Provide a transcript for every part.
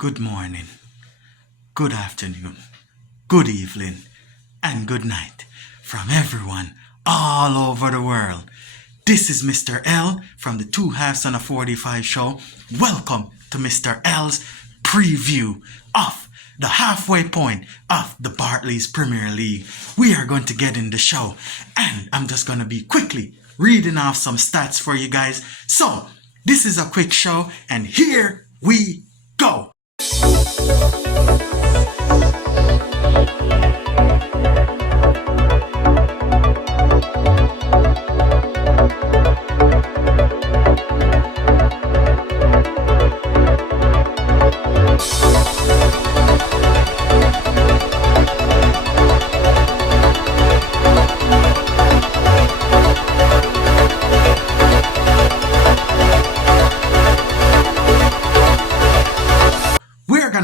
good morning, good afternoon, good evening, and good night from everyone all over the world. This is Mr. L from the Two Halves and a 45 show. Welcome to Mr. L's preview of the halfway point of the Barclays Premier League. We are going to get in the show, and I'm just going to be quickly reading off some stats for you guys. So, this is a quick show, and here we go.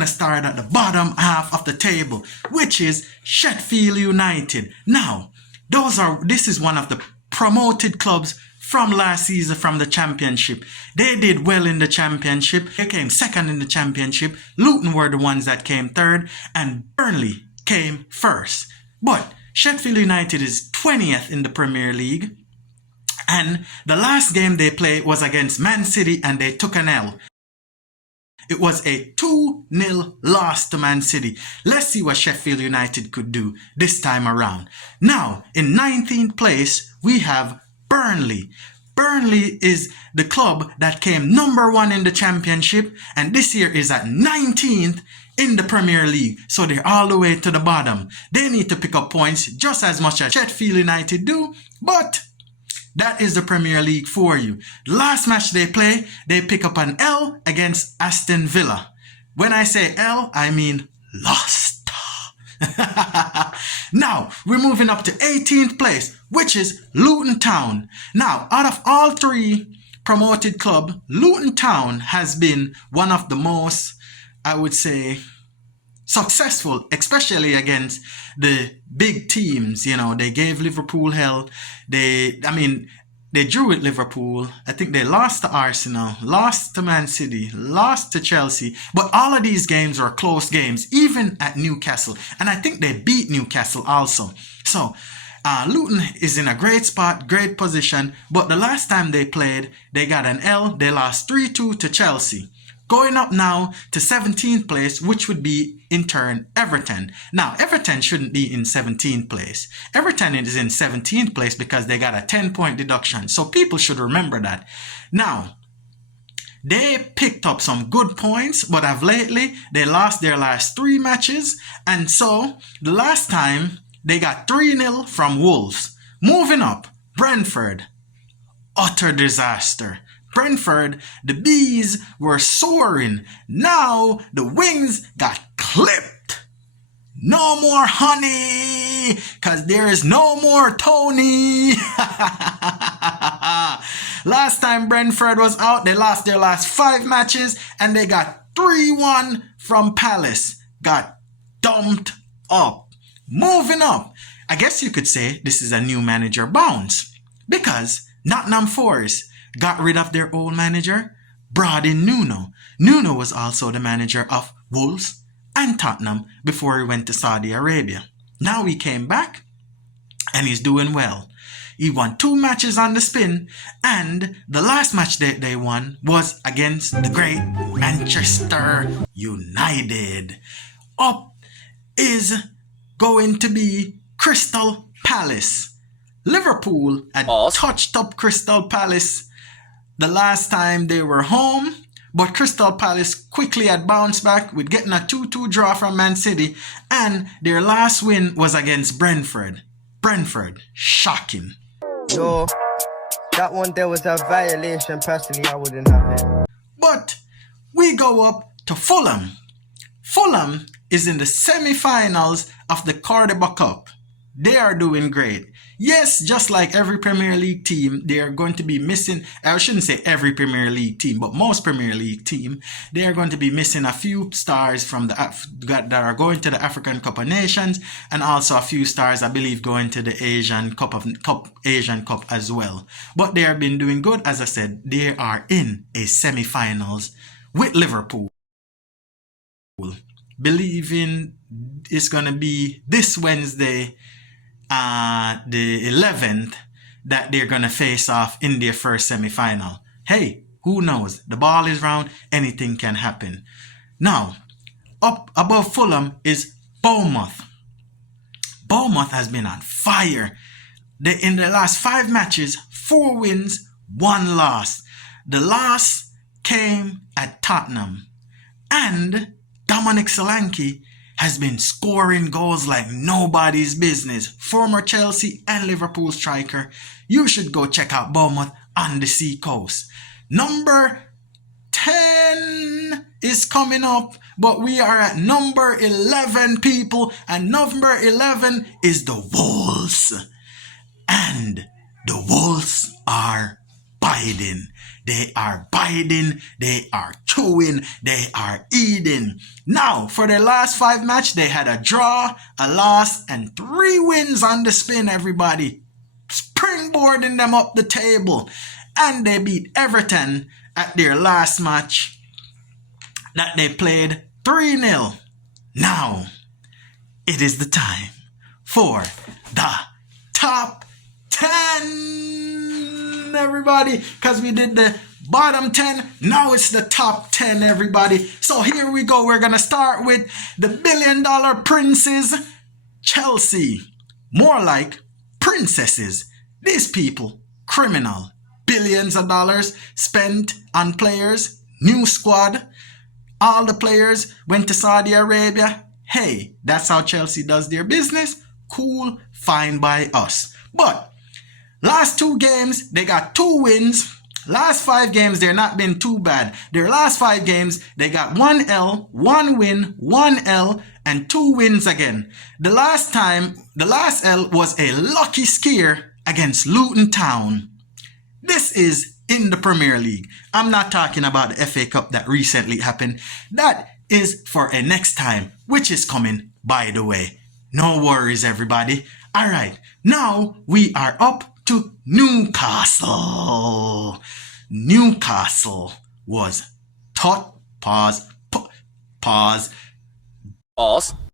Start at the bottom half of the table, which is Sheffield United. Now, this is one of the promoted clubs from last season from the championship. They did well in the championship. They came second in the championship. Luton were the ones that came third, and Burnley came first. But Sheffield United is 20th in the Premier League, and the last game they played was against Man City, and they took an L. It was a 2-0 loss to Man City. Let's see what Sheffield United could do this time around. Now, in 19th place, we have Burnley. Burnley is the club that came number 1 in the championship, and this year is at 19th in the Premier League. So they're all the way to the bottom. They need to pick up points just as much as Sheffield United do, but that is the Premier League for you. The last match they play, they pick up an L against Aston Villa. When I say L, I mean lost. Now, we're moving up to 18th place, which is Luton Town. Now, out of all 3 promoted clubs, Luton Town has been one of the most, I would say, successful, especially against the big teams. You know, they gave Liverpool hell. They drew with Liverpool. I think they lost to Arsenal, lost to Man City, lost to Chelsea. But all of these games were close games, even at Newcastle. And I think they beat Newcastle also. So, Luton is in a great spot, great position. But the last time they played, they got an L. They lost 3-2 to Chelsea. Going up now to 17th place, which would be, in turn, Everton. Now, Everton shouldn't be in 17th place. Everton is in 17th place because they got a 10-point deduction. So people should remember that. Now, they picked up some good points, but of lately, they lost their last 3 matches. And so, the last time, they got 3-0 from Wolves. Moving up, Brentford. Utter disaster. Brentford, the bees were soaring. Now the wings got clipped. No more honey, cause there is no more Tony. Last time Brentford was out, they lost their last 5 matches, and they got 3-1 from Palace. Got dumped up. Moving up, I guess you could say this is a new manager bounce, because Nottingham Forest got rid of their old manager, brought in Nuno. Nuno was also the manager of Wolves and Tottenham before he went to Saudi Arabia. Now he came back and he's doing well. He won 2 matches on the spin, and the last match that they won was against the great Manchester United. Up is going to be Crystal Palace. Liverpool had touched up Crystal Palace the last time they were home, but Crystal Palace quickly had bounced back with getting a 2-2 draw from Man City, and their last win was against Brentford. Brentford, shocking. No, that one there was a violation. Personally, I wouldn't have it. But we go up to Fulham. Fulham is in the semi-finals of the Carabao Cup. They are doing great. Yes, just like every Premier League team, they are going to be missing, I shouldn't say every Premier League team, but most Premier League team, they are going to be missing a few stars from that are going to the African Cup of Nations, and also a few stars, I believe, going to the Asian Cup as well. But they have been doing good. As I said, they are in a semi-finals with Liverpool. believing it's going to be this Wednesday, the 11th, that they're going to face off in their first semi-final. Hey, who knows? The ball is round. Anything can happen. Now, up above Fulham is Bournemouth. Bournemouth has been on fire. In the last 5 matches, 4 wins, 1 loss. The loss came at Tottenham. And Dominic Solanke has been scoring goals like nobody's business. Former Chelsea and Liverpool striker. You should go check out Bournemouth on the Sea Coast. Number 10 is coming up, but we are at number 11, people. And number 11 is the Wolves. And the Wolves are biting. They are biting, they are chewing, they are eating. Now, for their last 5 matches, they had a draw, a loss, and 3 wins on the spin, everybody. Springboarding them up the table. And they beat Everton at their last match that they played 3-0. Now, it is the time for the top 10, everybody, because we did the bottom 10. Now it's the top 10, everybody. So here we go. We're gonna start with the $1 billion princes, Chelsea. More like princesses. These people, criminal. Billions of dollars spent on players, new squad. All the players went to Saudi Arabia. Hey, that's how Chelsea does their business. Cool, fine by us. But last 2 games, they got 2 wins. Last 5 games, they're not been too bad. Their last 5 games, they got 1 L, 1 win, 1 L, and 2 wins again. The last L was a lucky scare against Luton Town. This is in the Premier League. I'm not talking about the FA Cup that recently happened. That is for a next time, which is coming, by the way. No worries, everybody. All right, now we are up to Newcastle. Newcastle was pause,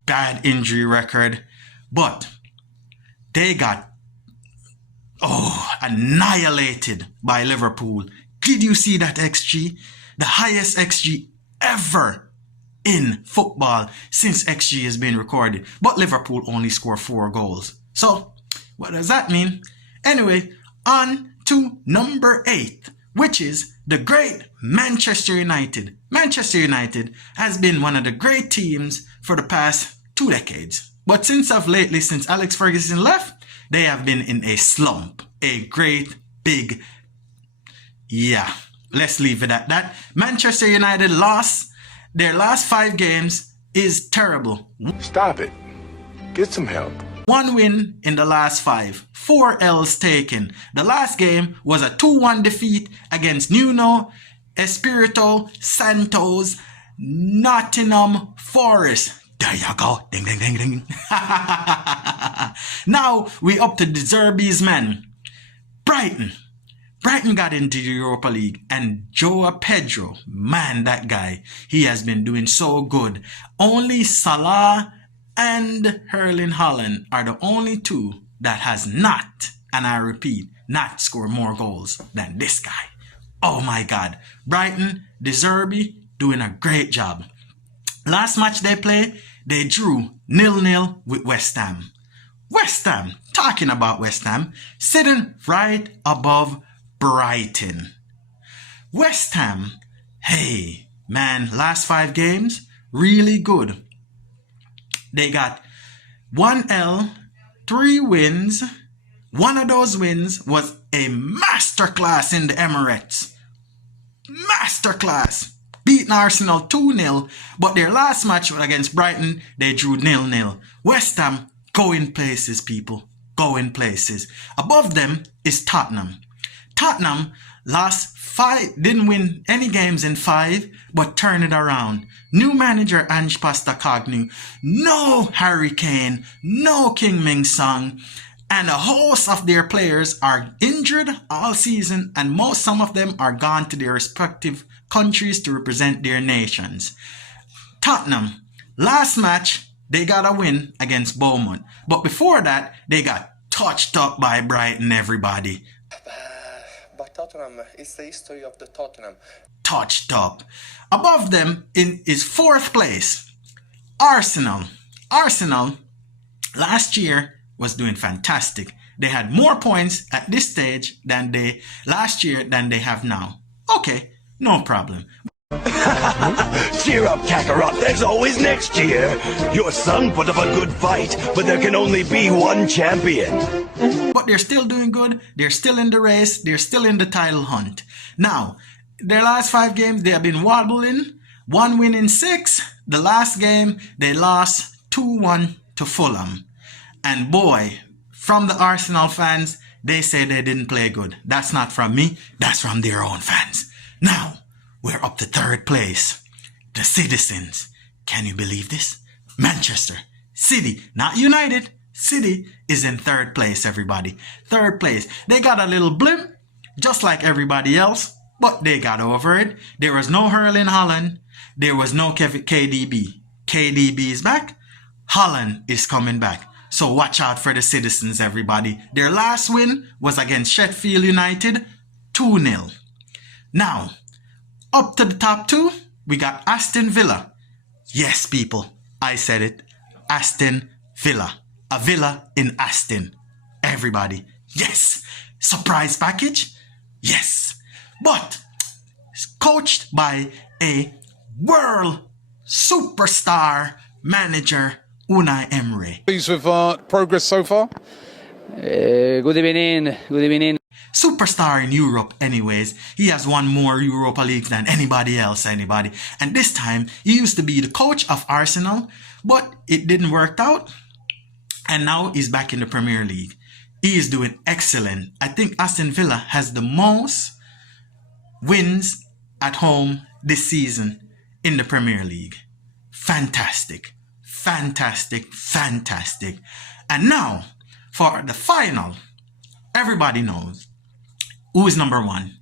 bad injury record, but they got annihilated by Liverpool. Did you see that XG? The highest XG ever in football since XG has been recorded. But Liverpool only scored 4 goals. So, what does that mean? Anyway, on to number 8, which is the great Manchester United. Manchester United has been one of the great teams for the past 2 decades. But since Alex Ferguson left, they have been in a slump. A great big, let's leave it at that. Manchester United lost their last 5 games is terrible. Stop it. Get some help. 1 win in the last 5. 4 L's taken. The last game was a 2-1 defeat against Nuno Espirito Santos Nottingham Forest. There you go. Ding, ding, ding, ding. Now we up to the Zerbi's men. Brighton got into the Europa League, and Joao Pedro, man, that guy, he has been doing so good. Only Salah and Erling Haaland are the only 2 that has not, and I repeat, not scored more goals than this guy. Oh my God. Brighton, De Zerbi, doing a great job. Last match they played, they drew 0-0 with West Ham. West Ham, talking about West Ham, sitting right above Brighton. West Ham, hey, man, last 5 games, really good. They got 1 L, 3 wins. One of those wins was a masterclass in the Emirates. Masterclass. Beating Arsenal 2-0, but their last match against Brighton, they drew 0-0. West Ham, going places, people. Going places. Above them is Tottenham. Tottenham lost 5, didn't win any games in 5, but turned it around. New manager Ange Postecoglou, no Harry Kane, no King Min Song, and a host of their players are injured all season, and some of them are gone to their respective countries to represent their nations. Tottenham, last match, they got a win against Bournemouth. But before that, they got touched up by Brighton, everybody. But Tottenham, it's the history of the Tottenham. Touched up. Above them is 4th place, Arsenal. Arsenal, last year, was doing fantastic. They had more points at this stage last year than they have now. Okay, no problem. Cheer up, Kakarot. There's always next year. Your son put up a good fight, but there can only be one champion. But they're still doing good. They're still in the race. They're still in the title hunt. Now, their last 5 games, they have been wobbling. 1 win in 6. The last game, they lost 2-1 to Fulham. And boy, from the Arsenal fans, they say they didn't play good. That's not from me. That's from their own fans. Now, we're up to 3rd place. The Citizens. Can you believe this? Manchester City, not United. City is in 3rd place, everybody. 3rd place. They got a little blimp, just like everybody else, but they got over it. There was no Erling Haaland. There was no KDB. KDB is back. Haaland is coming back. So watch out for the Citizens, everybody. Their last win was against Sheffield United, 2-0. Now, up to the top 2, we got Aston Villa. Yes, people, I said it. Aston Villa. A villa in Aston. Everybody, yes. Surprise package? Yes. But it's coached by a world superstar manager, Unai Emery. Pleased with progress so far? Good evening. Good evening. Superstar in Europe anyways. He has won more Europa Leagues than anybody else, And this time, he used to be the coach of Arsenal, but it didn't work out. And now he's back in the Premier League. He is doing excellent. I think Aston Villa has the most wins at home this season in the Premier League. Fantastic. Fantastic. Fantastic. And now, for the final, everybody knows who is number 1.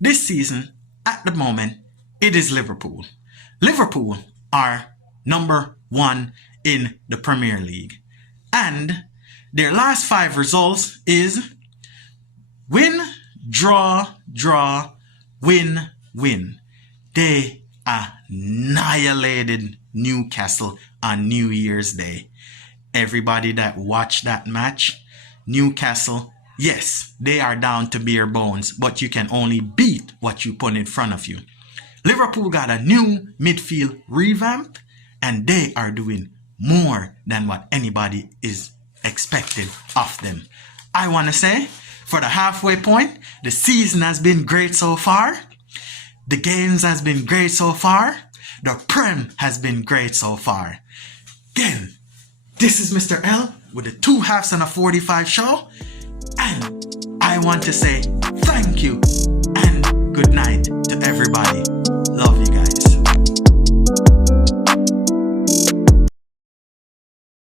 This season, at the moment, it is Liverpool. Liverpool are number 1 in the Premier League. And their last 5 results is win, draw, draw, win, win. They annihilated Newcastle on New Year's Day. Everybody that watched that match, Newcastle, yes, they are down to bare bones, but you can only beat what you put in front of you. Liverpool got a new midfield revamp, and they are doing more than what anybody is expected of them. I want to say, for the halfway point, the season has been great so far. The games has been great so far. The Prem has been great so far. Again, this is Mr. L with the 2 halves and a 45 show. And I want to say thank you and good night to everybody.